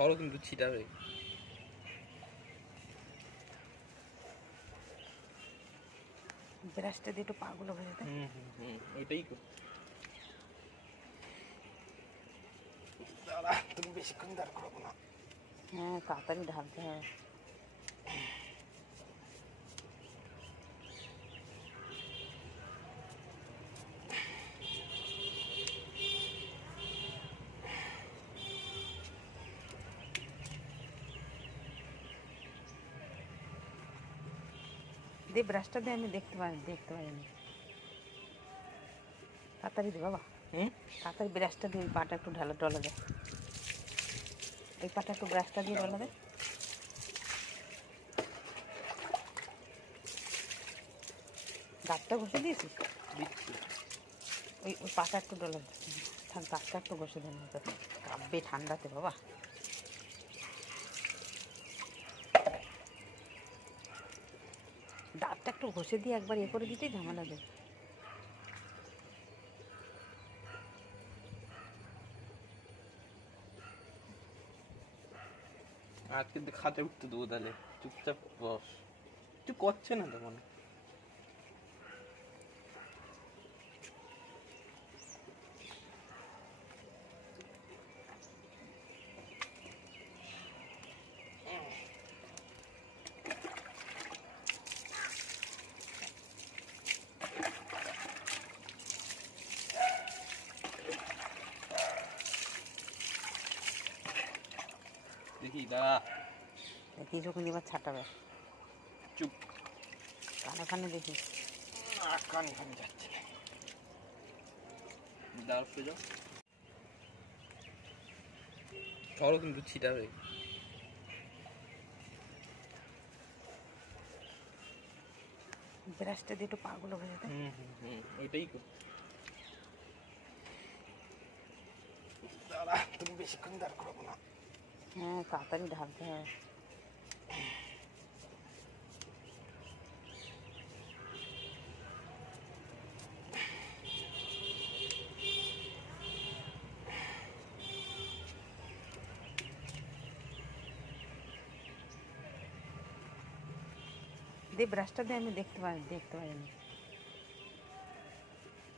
সরও কিন্তু ছিটাবে। ব্রাশটা দিয়ে একটু পাগুলো ভেজে দে। ওইটাই কর। দাঁড়া, তুমি বেশিক্ষণ দাঁড় করবো না। হ্যাঁ, তাড়াতাড়ি ঢালতে হবে। দে ব্রাশটা দিয়ে, আমি দেখতে পাইনি। তাড়াতাড়ি দে বাবা। তাড়াতাড়ি ব্রাশটা দিয়ে ওই পাটা একটু ডলা দে। ওই পাটা একটু ব্রাশটা দিয়ে ডলা দে। দাঁতটা ঘষে দিয়েছিস? দিচ্ছি। ওই পাটা একটু ডলা দে। থাক, দাঁতটা একটু ঘষে দেন, কাঁপবে ঠান্ডাতে বাবা। দাঁতটা একটু ঘষে দিয়ে একবার করে দিতেই ঝামেলা দেবে। আজকে খাতে উঠতে দেবো তাহলে, চুপচাপ বস। কিছু করছে না তো মনে। দেখি দাঁড়া, কিছুক্ষণ এবার ছাটাবে। চুপ। কানে দেখি। কানে যাচ্ছে না। দাঁড়া, সোজা সরও কিন্তু ছিটাবে। ব্রাশটা দিয়ে একটু পাগুলো ভেজে দে। ওইটাই কর। দাঁড়া, তুমি বেশিক্ষণ দাঁড় করবো না। হ্যাঁ, তাড়াতাড়ি ঢালতে হবে। দে ব্রাশটা দিয়ে, আমি দেখতে পাইনি।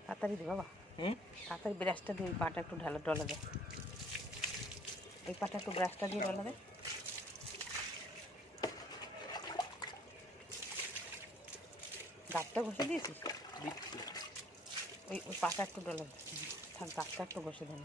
তাড়াতাড়ি দে বাবা। তাড়াতাড়ি ব্রাশটা দিয়ে ওই পাটা একটু ডলা দে। ওই পাটা একটু ব্রাশটা দিয়ে ডলা দে। দাঁতটা ঘষে দিয়েছিস? দিচ্ছি। ওই পাটা একটু ডলা দে। থাক, দাঁতটা একটু ঘষে দেন।